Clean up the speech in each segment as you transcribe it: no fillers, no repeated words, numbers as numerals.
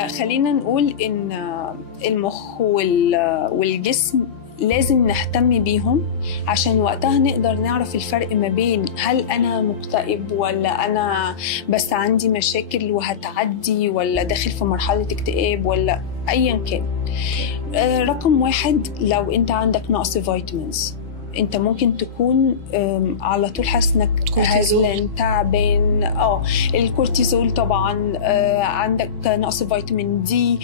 خلينا نقول إن المخ والجسم لازم نهتم بيهم عشان وقتها نقدر نعرف الفرق ما بين هل أنا مكتئب ولا أنا بس عندي مشاكل وهتعدي ولا داخل في مرحلة اكتئاب ولا أيا كان. رقم واحد، لو أنت عندك نقص فيتامينز انت ممكن تكون على طول حاسس انك هزلان تعبان. الكورتيزول طبعا، عندك نقص فيتامين دي،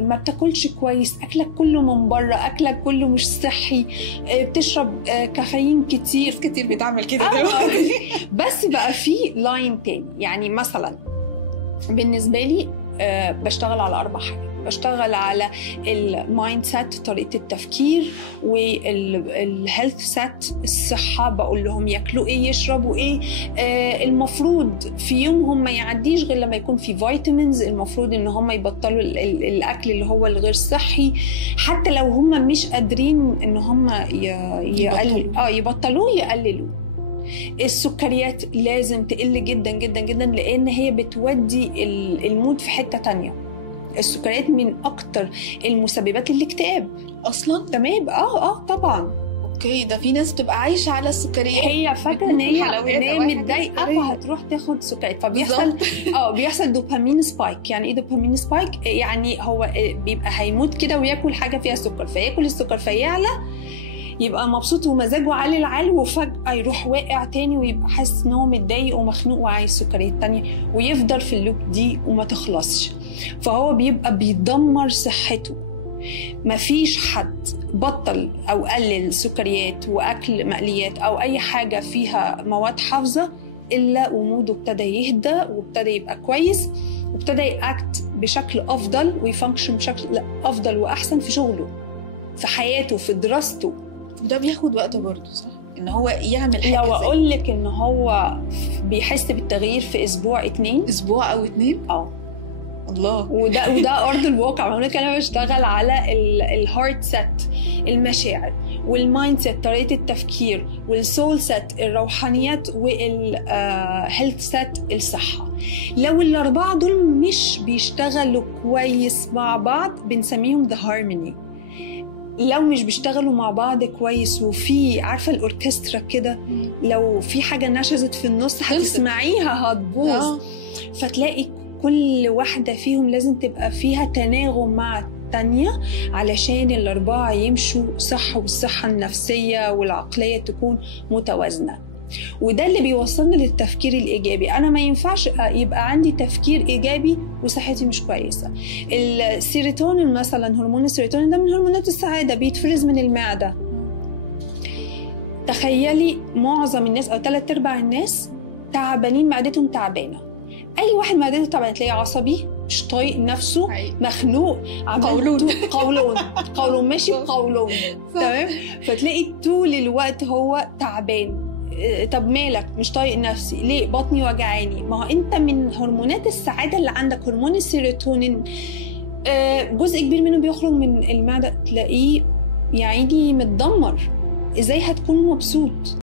ما بتاكلش كويس، اكلك كله من بره، اكلك كله مش صحي، بتشرب كافيين كتير بتعمل كده دلوقتي. بس بقى في لاين تاني، يعني مثلا بالنسبه لي بشتغل على 4 حاجات. بشتغل على المايند سيت، طريقة التفكير، والهيلث سيت، الصحة، بقول لهم ياكلوا ايه، يشربوا ايه، المفروض في يومهم ما يعديش غير لما يكون في فيتامينز، المفروض ان هم يبطلوا الاكل اللي هو الغير صحي، حتى لو هم مش قادرين ان هم يبطلوه يقللوا. السكريات لازم تقل جدا جدا جدا، لان هي بتودي المود في حتة تانية. السكريات من اكتر المسببات الاكتئاب اصلا. تمام. طبعا. اوكي، ده في ناس بتبقى عايشه على السكريات، هي فاكره ان هي متضايقه فهتروح تاخد سكريات، فبيحصل بيحصل دوبامين سبايك. يعني ايه دوبامين سبايك؟ يعني هو بيبقى هيموت كده وياكل حاجه فيها سكر، فياكل السكر فيعلى، يبقى مبسوط ومزاجه عالي العال، وفجأة يروح واقع تاني ويبقى حاسس ان هو متضايق ومخنوق وعايز سكريات تانية، ويفضل في اللوب دي وما تخلصش. فهو بيبقى بيدمر صحته. مفيش حد بطل او قلل سكريات واكل مقليات او اي حاجة فيها مواد حافظة الا وموده ابتدى يهدى وابتدى يبقى كويس وابتدى يأكت بشكل افضل ويفانكشن بشكل افضل واحسن في شغله، في حياته، في دراسته. ده بياخد وقت برضه، صح؟ ان هو يعمل حاجه. لو اقول لك ان هو بيحس بالتغيير في اسبوع 2 اسبوع او 2. الله. وده ارض الواقع. هناك انا بشتغل على الهارت سيت، المشاعر، والمايند سيت، طريقه التفكير، والسول سيت، الروحانيات، والهيلث سيت، الصحه. لو ال4 دول مش بيشتغلوا كويس مع بعض بنسميهم ذا هارموني. لو مش بيشتغلوا مع بعض كويس، وفي عارفه الاوركسترا كده، لو في حاجه نشزت في النص هتسمعيها هتبوظ. فتلاقي كل واحده فيهم لازم تبقى فيها تناغم مع التانية علشان ال4 يمشوا صح، والصحه النفسيه والعقليه تكون متوازنه. وده اللي بيوصلنا للتفكير الإيجابي. أنا ما ينفعش يبقى عندي تفكير إيجابي وصحتي مش كويسة. السيروتونين مثلا، هرمون السيروتونين ده من هرمونات السعادة، بيتفرز من المعدة. تخيلي معظم الناس أو 3/4 الناس تعبانين، معدتهم تعبانة. أي واحد معدته تعبانة تلاقيه عصبي، مش طايق نفسه، مخنوق، قولون ماشي بقولون، تمام. فتلاقي طول الوقت هو تعبان. طب مالك؟ مش طايق نفسي ليه؟ بطني وجعاني. ما هو انت من هرمونات السعاده اللي عندك هرمون السيروتونين جزء كبير منه بيخرج من المعده، تلاقيه يا عيني متدمر. ازاي هتكون مبسوط؟